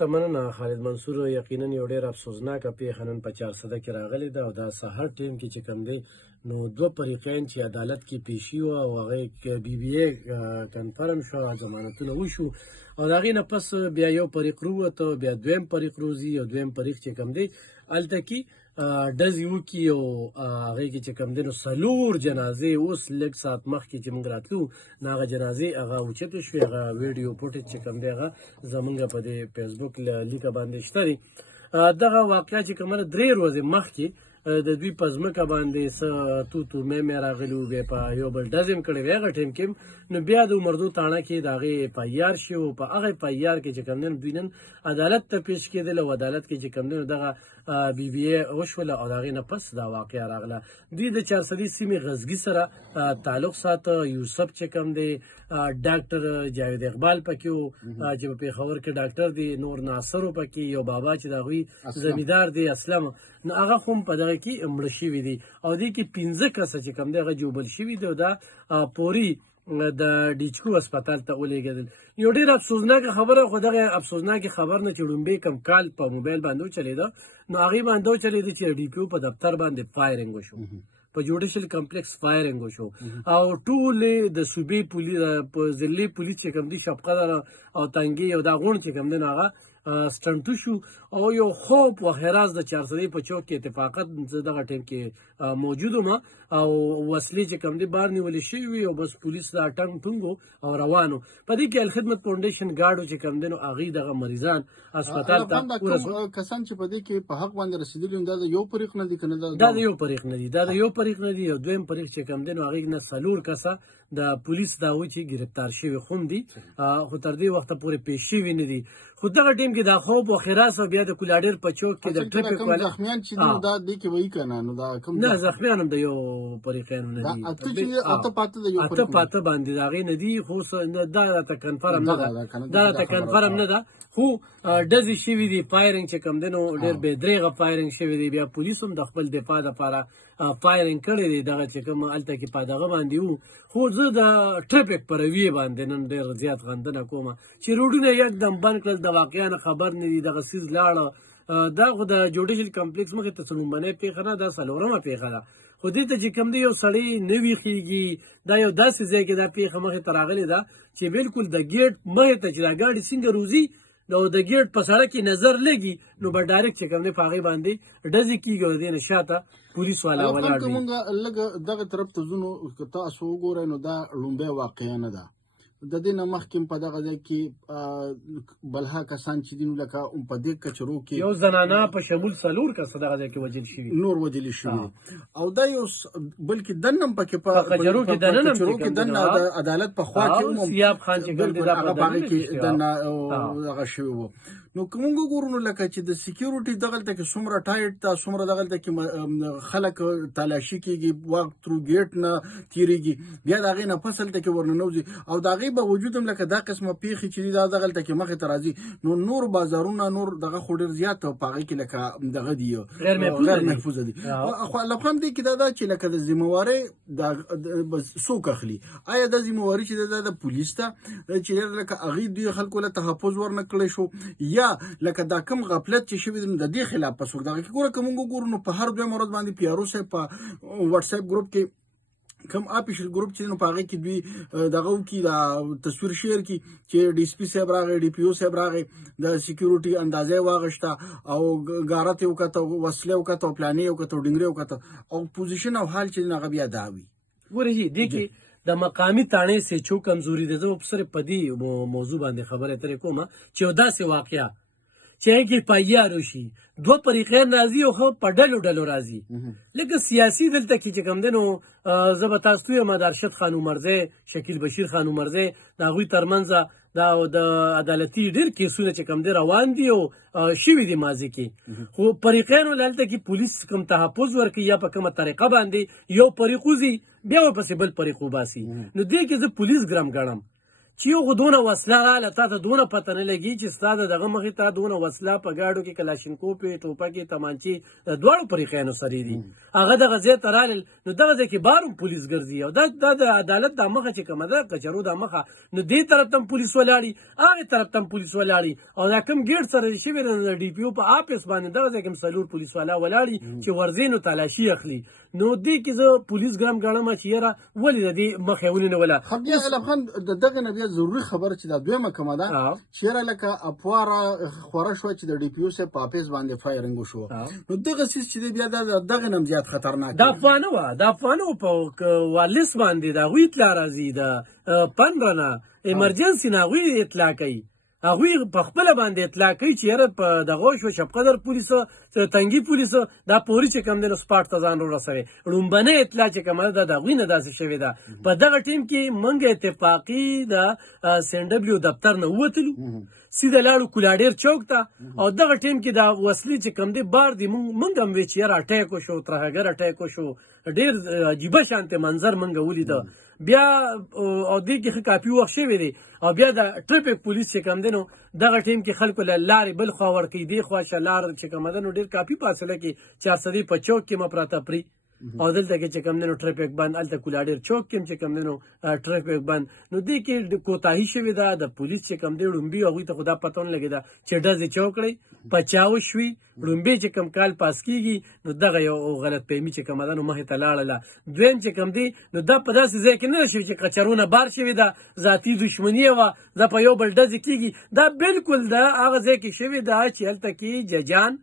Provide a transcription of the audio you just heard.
زیاته مننه خالد منصور. یقینا یو ډېر افسوسناکه پیښه نن په 400 کې راغلې ده او دا سهار ټیم کې چې کوم دی نو دوه فریقین چې عدالت کې پیشي وه او هغه بي بي اے کنفرم شوه، ضمانتونه وشو او د هغې نه پس بیا یو فریق رووته، بیا دویم فریق روځي او دویم فریق چې کوم دی هلته کې ډزې وکړي او هغې کې چې کوم دی نو 4 جنازې اوس لږ ساعت مخکې چې موږ راتلو نو هغه جنازې هغه اوچتې شوې، هغه ویډیو فوټیج چې کوم دی هغه زموږ په دې فیسبوک لیکه باندې شته دی. دغه واقعه چې کومه 3 ورځې مخکې د دوی په ځمکه باندې څه توتو میمې راغلي وو، بیا په یو بل ډز هم کړی وی هغه ټایم کې نو بیا د عمردو تاڼه کې د هغې اف آی آر شي او په هغه اف آی آر کې چې کوم دی دوی نن عدالت ته پیش کېدل او عدالت کې چې کوم دی دغه بي بي اے وشوله او د هغې نه پس دا واقعه راغله. دوی د 400 سیمې غزګي سره تعلق ساته. یوسف چې کوم دی ډاکټر جاوید اقبال پکې و چې په پېښور کې ډاکټر دی، نور ناصر و پکې، یو بابا چې د هغوی زمیندار دی اسلم، نو هغه خو هم په دغه کې مړه شوي دي او دې کې 15 کسه چې کوم دی هغه جوبل شوي دي او دا پوري د ډیچکو هسپتال ته ولېږدل. یو ډېر افسوسناکه خبره، خو دغه افسوسناکې خبر نه چې لومبی کم کال په موبایل باندې وچلېده نو هغې باندې وچلېده چې ډي پي او په دفتر باندې فایرنګ وشو، په جوډیشل کمپلیکس فایرنګ وشو او ټولې د صوبې په ضلعي پولیس چې کوم دي شفقدر او تنګي او دا غونډ چې کوم دی نو هغه سټنټو شو او یو خوب و حراس د 400 په چوک کې اتفاقت زه دغه ټیم کې موجود وم او وسلې چې کوم دی بار نیولې شوي وي او بس پولیس دا ټنګ ټونګو او روانو. په دې کې الخدمت فاونډیشن ګاډو چې کوم دی نو هغې دغه مریضان هسپتال ته کسان چې په دې کې په حق باندې رسېدلي دا د یو فریق نه دي که نه؟ دا د یو فریق نه دي، دا د یو فریق نه دي. او دویم فریق چې کوم دی نو هغې نه 4 کسه د پولیس دا و چې ګرفتار شوي خو دي، خو تر دې وخته پورې پیش شوي نه دي. خو دغه ټیم کې دا خوب و خراس او بیا د کولاډر په چوک کې د ټریفیک والا زخمیان چې دي دا دې کې وایي که نه؟ نو دا کوم نه زخمیان هم د یو فریقینو نه دي، اته پاته د یو اته پاته باندې د هغې نه دي، خو دا راته کنفرم نه ده، دا راته کنفرم نه ده. خو ډزې شوي دي، فایرنګ چې کوم دی نو ډېر بې درېغه فایرنګ شوی دی. بیا پولیس هم د خپل دفاع دپاره فایرنګ کړی دی دغه چې کوم هلته کې په دغه باندې وو. خو زه د ټریفیک په رویې باندې نن ډېر زیات غندنه کوم چې روډونه یکدم بند کړل، د واقعه نه خبر نه دي، دغه څیز لاړه. دا خو د جوډیشل کمپلیکس مخې ته څلورمنۍ پیښه نه، دا 4مه پیښه ده. خو دې ته چې کوم دی یو سړی نه ویښېږي، دا یو داسې ځای کې دا پیښه مخې ته راغلې ده چې بالکل د ګیټ مخې ته چې دا ګاډي څنګه روځي نو د ګیټ په سړک کې نظر لګي نو به ډایرکټ چې کوم دی په هغې باندې ډزې کېږي او د دې نه شاته پولیس والا ولاړ وي. مونږ لږ دغه طرف ته ځو نو که تاسو وګورئ نو دا لومبۍ واقعه نه ده. د دې نه مخکې په دغه ځای کې بلها کسان چې دي نو لکه په دې کچرو کې یو زنانه په شمول 4 کسه دغه ځای کې وژل شوي، نور وژلي شوي او دا یو بلکې دننه هم پکې په کچرو کې دننه د عدالت په خوا کې سیاب خان چې ګل دی دا هغه باندې کې دننه هغه شوي وو. نو که موږ وګورو نو لکه چې د سکیورټي دغلته کې څومره ټایټ ده، څومره دغلته کې خلک تلاشي کېږي، واک ترو ګیټ نه تېرېږي، بیا د هغې نه پس هلته کې ورننوځي او د هغې باوجود هم لکه دا قسمه پیښې چې دي دا دغلته کې مخې ته راځي نو نور بازارونه نور دغه خو ډېر زیات په هغې کې لکه دغه دي غیر محفوظه دي. خو لبخند دې کې دا ده چې لکه د ذمهوارۍ څوک اخلي؟ آیا دا ذمهواري چې ده د پولیس ته چې لکه هغې دوی خلکو له تحفظ ورنه کړی شو یا لکه دا کم غفلت چې شوي د دې خلاف په څوک دغه کې ګوره که موږ وګورو نو په هر دویم ورځ باندې پي آر او صاحب په واټساپ ګروپ کې کم آفیشل ګروپ چې نو په هغې کې دوی دغه وکړي دا تصویر شیر کړي چې ډي سي پي صاحب راغی، ډي پي او صاحب راغی، د سکیورټي اندازه یې واغېسته او ګارت یې وکته، وسله یې وکته، پلانې یې وکته، ډنګرې یې وکته او پوزیشن او حال چې هغه بیا دا وي. ګورې دې کې د مقامي تاڼې سېچو کمزوري ده. زه صرف په دې موضوع باندې خبرې اترې کوم چې یو داسې واقعه چې هغې کې پایار وشي، دوه فریقین راځي او ښه په ډلو ډلو راځي. لکه سیاسي دلته کې چې کوم دی نو زه به تاسو ته وایم د ارشد خان عمرزی، شکیل بشیر خان عمرزی د هغوی ترمنځ دا د عدالتي ډېر کیسونه چې کوم دی روان دي او شوي دي ماضي کې. خو فریقینو هلته کې پولیس کوم تحفظ ورکوي یا په کومه طریقه باندې یو فریق وځي بیا ورپسې بل فریق وباسي. نو دې کې زه پولیس ګرم ګڼم چې یو خو دونه وسله راله تا ته دونه پته نه لګي چې ستا د دغه مخې ته دونه وسله په ګاډو کې کلاشینکوفې ټوپکې تمانچې د دواړو فریقینو سرې دي هغه دغه ځای ته رالل نو دغه ځای کې بار هم پولیس ګرځي او دا د عدالت دا مخه چې کومه ده کچرو دا مخه نو دې طرف ته هم پولیس ولاړي هغې طرف ته هم پولیس ولاړي او دا کوم ګیټ سره شوي د ډي پي او په آفس باندې دغه ځای کې هم څلور پولیس والا ولاړي چې ورځي نو تلاشي اخلي نو دې کې زه پولیس ګرم ګڼم چې یاره ولې د دې مخه یې ونیوله بیا علم خان د دغه نه بیا ضروري خبره چې دا دویمه کومه ده چې یاره لکه افواره خوره شوه چې د ډي پي او صاحب په آفس باندې فایرنګ وشو نو دغه څیز چې دی بیا دغه نه هم زیات خطرناک دا افغانه وه په والس باندې د هغوی اطلاع راځي د پندره نه ایمرجنسي نه هغوی اطلاع کوي هغوی په خپله باندې اطلاع کوي چې یاره په دغه شوه شبقدر پولیسو تنګي پولیسو دا پوري چې کوم دی نو سپاټ ته ځان ورسوي لومبنۍ اطلاع چې کومه ده د هغوی نه داسې شوې ده په دغه ټیم کې موږ اتفاقي د سین ډبلیو دفتر نه ووتلو سیده لاړو کولاډیر چوک ته او دغه ټیم کې دا وسلې چې کوم دی بار دی موږ هم وی چې یاره اټیک وشو ترهګر اټیک وشو ډېر عجیبه شانته منظر موږ ولیده بیا او دې کې ښه کافي وخت شوی دی او بیا د ټریفک پولیس چې کوم دی نو دغه ټیم کې خلکو له لارې بل خوا ورکوي دې خوا شه لار چې کومه ده نو ډېر کافي فاصله کې 400 په چوک کې مه پراته پري او دلته کې چې کوم دی نو ټریفک بند هلته کولاډیر چوک کې هم چې کوم دی نو ټریفک بند نو دې کې کوتاهي شوې ده د پولیس چې کوم دی ړومبي هغوی ته خو دا پته نه لګېده چې ډزې چا وکړئ پچا وشوي ړومبې چې کوم کال پاس کېږي نو دغه یو غلط فهمي چې کومه ده نو مخې ته لاړله دویم چې کوم دی نو دا په داسې ځای کې نه ده شوي چې کچرونه بار شوې ده ذاتي دشمني وه دا په یو بل ډزې کېږي دا بالکل د هغه ځای کې شوې ده چې هلته کې ججان